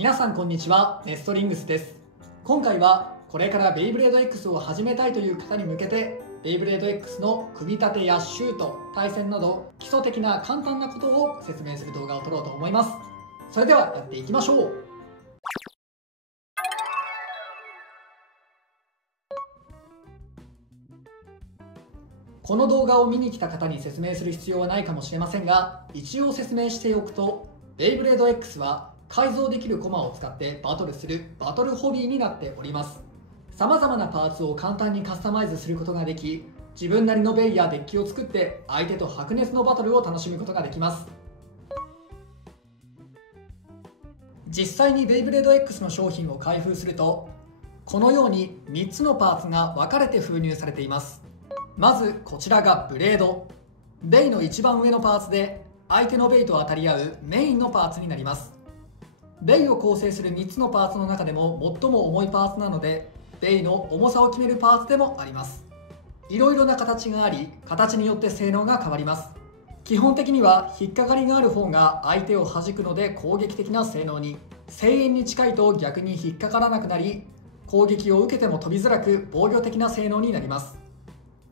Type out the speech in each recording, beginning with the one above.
皆さんこんにちは、ネストリングスです。今回はこれからベイブレード X を始めたいという方に向けて、ベイブレード X の組み立てやシュート、対戦など基礎的な簡単なことを説明する動画を撮ろうと思います。それではやっていきましょう。この動画を見に来た方に説明する必要はないかもしれませんが、一応説明しておくと、ベイブレード X は改造できるコマを使ってバトルするバトルホビーになっております。様々なパーツを簡単にカスタマイズすることができ、自分なりのベイやデッキを作って相手と白熱のバトルを楽しむことができます。実際にベイブレード X の商品を開封すると、このように3つのパーツが分かれて封入されています。まずこちらがブレード。ベイの一番上のパーツで、相手のベイと当たり合うメインのパーツになります。ベイを構成する3つのパーツの中でも最も重いパーツなので、ベイの重さを決めるパーツでもあります。いろいろな形があり、形によって性能が変わります。基本的には引っかかりがある方が相手を弾くので攻撃的な性能に、声援に近いと逆に引っかからなくなり、攻撃を受けても飛びづらく防御的な性能になります。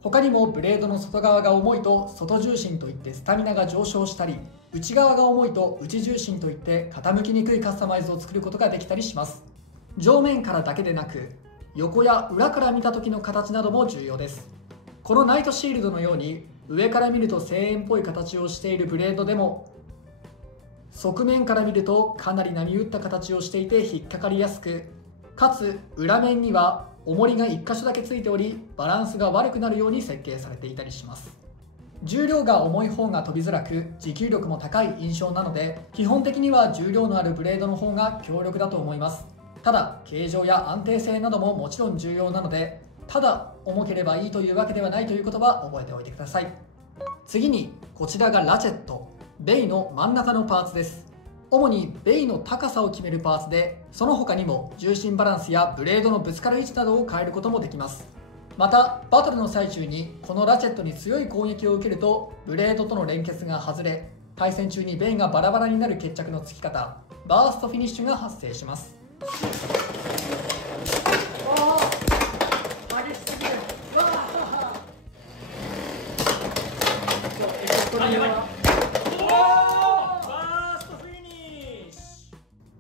他にもブレードの外側が重いと外重心といってスタミナが上昇したり、内側が重いと内重心といって傾きにくいカスタマイズを作ることができたりします。正面からだけでなく、横や裏から見た時の形なども重要です。このナイトシールドのように上から見ると声援っぽい形をしているブレードでも、側面から見るとかなり波打った形をしていて引っかかりやすく、かつ裏面には重りが1箇所だけついており、バランスが悪くなるように設計されていたりします。重量が重い方が飛びづらく持久力も高い印象なので、基本的には重量のあるブレードの方が強力だと思います。ただ形状や安定性などももちろん重要なので、ただ重ければいいというわけではないということは覚えておいてください。次にこちらがラチェット。ベイの真ん中のパーツです。主にベイの高さを決めるパーツで、その他にも重心バランスやブレードのぶつかる位置などを変えることもできます。またバトルの最中にこのラチェットに強い攻撃を受けると、ブレードとの連結が外れ、対戦中にベイがバラバラになる決着のつき方、バーストフィニッシュが発生します。激しすぎる。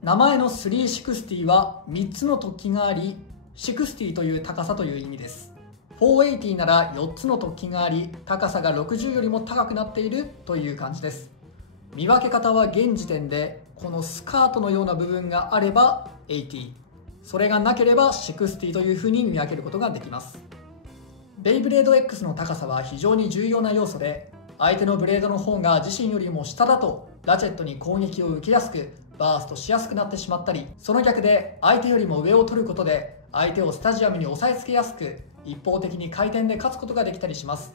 名前の360は3つの突起があり、60という高さという意味です。480なら4つの突起があり、高さが60よりも高くなっているという感じです。見分け方は現時点で、このスカートのような部分があれば80、それがなければ60というふうに見分けることができます。ベイブレード X の高さは非常に重要な要素で、相手のブレードの方が自身よりも下だとラチェットに攻撃を受けやすく、バーストしやすくなってしまったり、その逆で相手よりも上を取ることで相手をスタジアムに押さえつけやすく、一方的に回転で勝つことができたりします。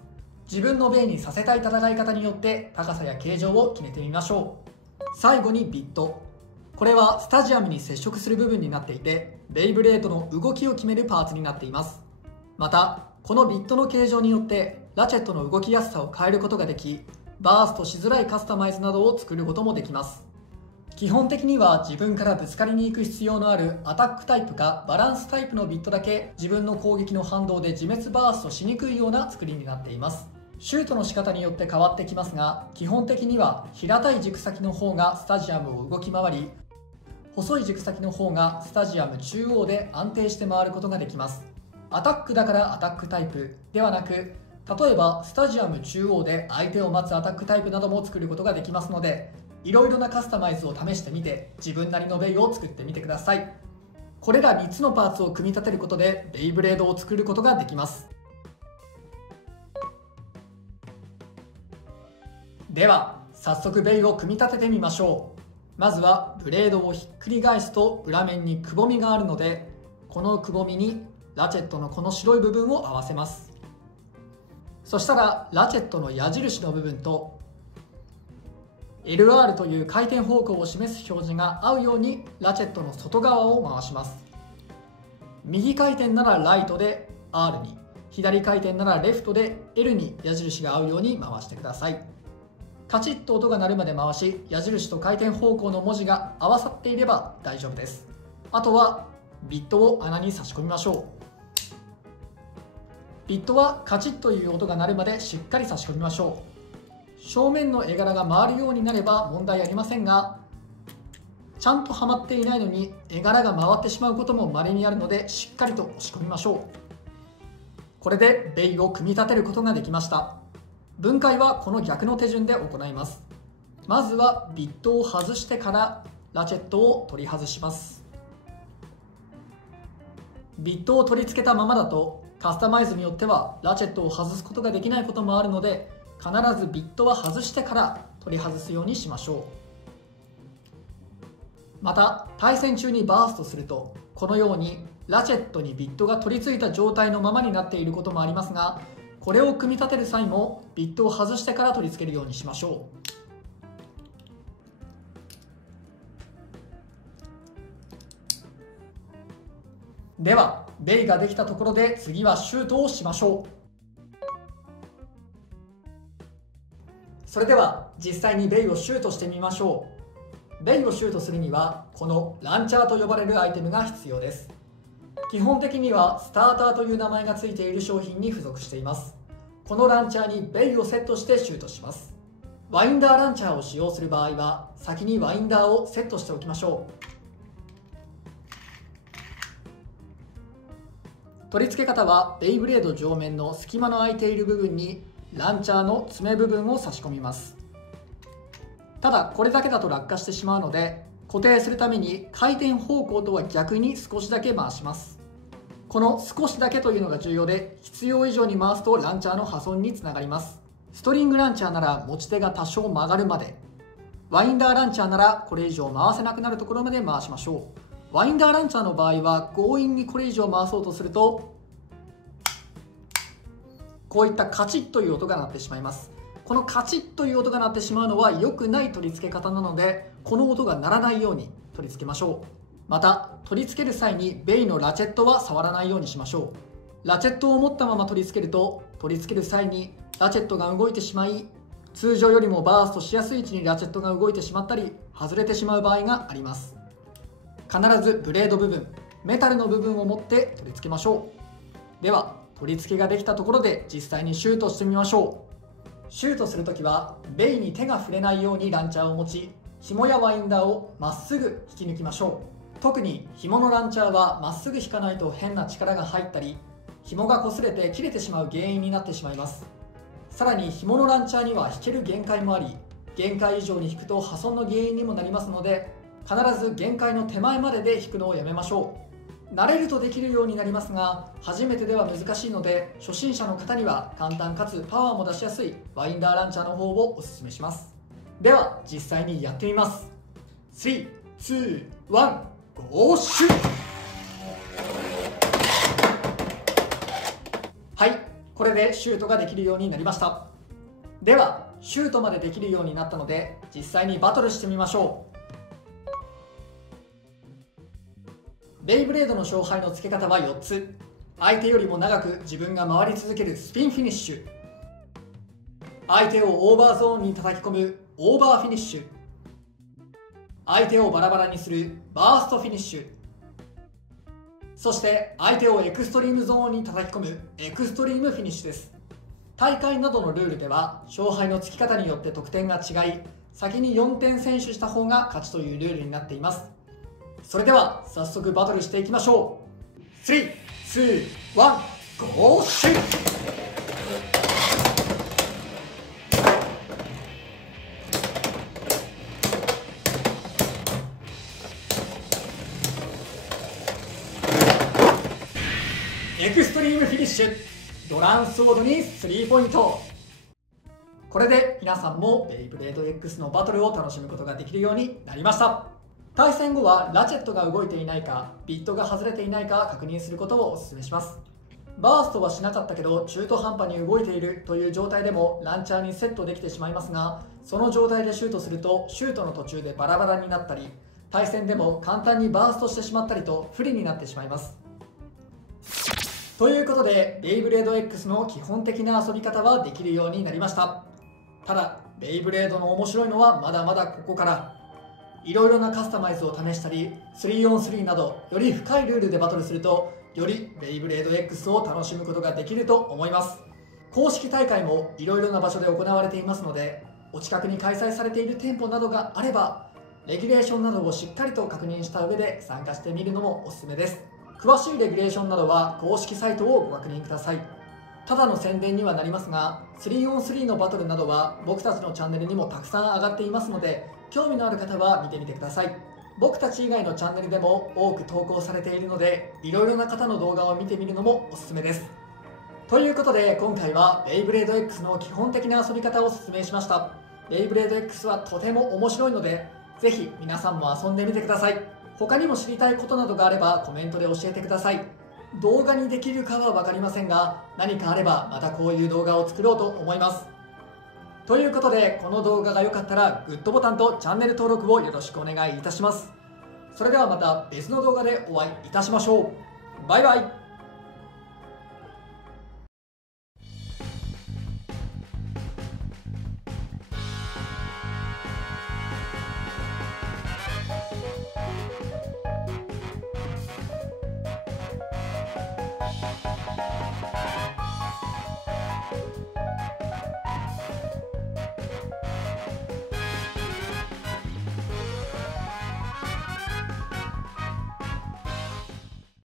自分のベイにさせたい戦い方によって高さや形状を決めてみましょう。最後にビット。これはスタジアムに接触する部分になっていて、ベイブレードの動きを決めるパーツになっています。またこのビットの形状によってラチェットの動きやすさを変えることができ、バーストしづらいカスタマイズなどを作ることもできます。基本的には自分からぶつかりに行く必要のあるアタックタイプかバランスタイプのビットだけ、自分の攻撃の反動で自滅バーストしにくいような作りになっています。シュートの仕方によって変わってきますが、基本的には平たい軸先の方がスタジアムを動き回り、細い軸先の方がスタジアム中央で安定して回ることができます。アタックだからアタックタイプではなく、例えばスタジアム中央で相手を待つアタックタイプなども作ることができますので、いろいろなカスタマイズを試してみて自分なりのベイを作ってみてください。これら3つのパーツを組み立てることでベイブレードを作ることができます。では早速ベイを組み立ててみましょう。まずはブレードをひっくり返すと裏面にくぼみがあるので、このくぼみにラチェットのこの白い部分を合わせます。そしたらラチェットの矢印の部分とLR という回転方向を示す表示が合うようにラチェットの外側を回します。右回転ならライトで R に、左回転ならレフトで L に矢印が合うように回してください。カチッと音が鳴るまで回し、矢印と回転方向の文字が合わさっていれば大丈夫です。あとはビットを穴に差し込みましょう。ビットはカチッという音が鳴るまでしっかり差し込みましょう。正面の絵柄が回るようになれば問題ありませんが、ちゃんとはまっていないのに絵柄が回ってしまうことも稀にあるので、しっかりと押し込みましょう。これでベイを組み立てることができました。分解はこの逆の手順で行います。まずはビットを外してからラチェットを取り外します。ビットを取り付けたままだとカスタマイズによってはラチェットを外すことができないこともあるので、必ずビットは外してから取り外すようにしましょう。また対戦中にバーストすると、このようにラチェットにビットが取り付いた状態のままになっていることもありますが、これを組み立てる際もビットを外してから取り付けるようにしましょう。ではベイができたところで次はシュートをしましょう。それでは実際にベイをシュートしてみましょう。ベイをシュートするにはこのランチャーと呼ばれるアイテムが必要です。基本的にはスターターという名前がついている商品に付属しています。このランチャーにベイをセットしてシュートします。ワインダーランチャーを使用する場合は先にワインダーをセットしておきましょう。取り付け方はベイブレード上面の隙間の空いている部分にランチャーの爪部分を差し込みます。ただこれだけだと落下してしまうので、固定するために回転方向とは逆に少しだけ回します。この少しだけというのが重要で、必要以上に回すとランチャーの破損につながります。ストリングランチャーなら持ち手が多少曲がるまで、ワインダーランチャーならこれ以上回せなくなるところまで回しましょう。ワインダーランチャーの場合は強引にこれ以上回そうとすると、こういったカチッという音が鳴ってしまいます。このカチッという音が鳴ってしまうのは良くない取り付け方なので、この音が鳴らないように取り付けましょう。また取り付ける際にベイのラチェットは触らないようにしましょう。ラチェットを持ったまま取り付けると、取り付ける際にラチェットが動いてしまい、通常よりもバーストしやすい位置にラチェットが動いてしまったり外れてしまう場合があります。必ずブレード部分、メタルの部分を持って取り付けましょう。では取り付けができたところで実際にシュートしてみましょう。シュートするときはベイに手が触れないようにランチャーを持ち、紐やワインダーをまっすぐ引き抜きましょう。特に紐のランチャーはまっすぐ引かないと変な力が入ったり、紐が擦れて切れてしまう原因になってしまいます。さらに紐のランチャーには引ける限界もあり、限界以上に引くと破損の原因にもなりますので、必ず限界の手前までで引くのをやめましょう。慣れるとできるようになりますが、初めてでは難しいので、初心者の方には簡単かつパワーも出しやすいワインダーランチャーの方をおすすめします。では実際にやってみます。3、2、1、ゴーシュート。はい、これでシュートができるようになりました。ではシュートまでできるようになったので、実際にバトルしてみましょう。ベイブレードの勝敗の付け方は4つ。相手よりも長く自分が回り続けるスピンフィニッシュ、相手をオーバーゾーンに叩き込むオーバーフィニッシュ、相手をバラバラにするバーストフィニッシュ、そして相手をエクストリームゾーンに叩き込むエクストリームフィニッシュです。大会などのルールでは勝敗のつき方によって得点が違い、先に4点先取した方が勝ちというルールになっています。それでは早速バトルしていきましょう。3、2、1、ゴーシュート。エクストリームフィニッシュ、ドランソードにスリーポイント。これで皆さんもベイブレード X のバトルを楽しむことができるようになりました。対戦後はラチェットが動いていないか、ビットが外れていないか確認することをお勧めします。バーストはしなかったけど中途半端に動いているという状態でもランチャーにセットできてしまいますが、その状態でシュートするとシュートの途中でバラバラになったり、対戦でも簡単にバーストしてしまったりと不利になってしまいます。ということでベイブレード X の基本的な遊び方はできるようになりました。ただベイブレードの面白いのはまだまだここから。いろいろなカスタマイズを試したり 3on3 などより深いルールでバトルするとよりベイブレード X を楽しむことができると思います。公式大会もいろいろな場所で行われていますので、お近くに開催されている店舗などがあればレギュレーションなどをしっかりと確認した上で参加してみるのもおすすめです。詳しいレギュレーションなどは公式サイトをご確認ください。ただの宣伝にはなりますが 3on3 のバトルなどは僕たちのチャンネルにもたくさん上がっていますので、興味のある方は見てみてください。僕たち以外のチャンネルでも多く投稿されているので、いろいろな方の動画を見てみるのもおすすめです。ということで今回はベイブレード X の基本的な遊び方を説明しました。ベイブレード X はとても面白いので、ぜひ皆さんも遊んでみてください。他にも知りたいことなどがあればコメントで教えてください。動画にできるかは分かりませんが、何かあればまたこういう動画を作ろうと思います。ということで、この動画が良かったらグッドボタンとチャンネル登録をよろしくお願いいたします。それではまた別の動画でお会いいたしましょう。バイバイ。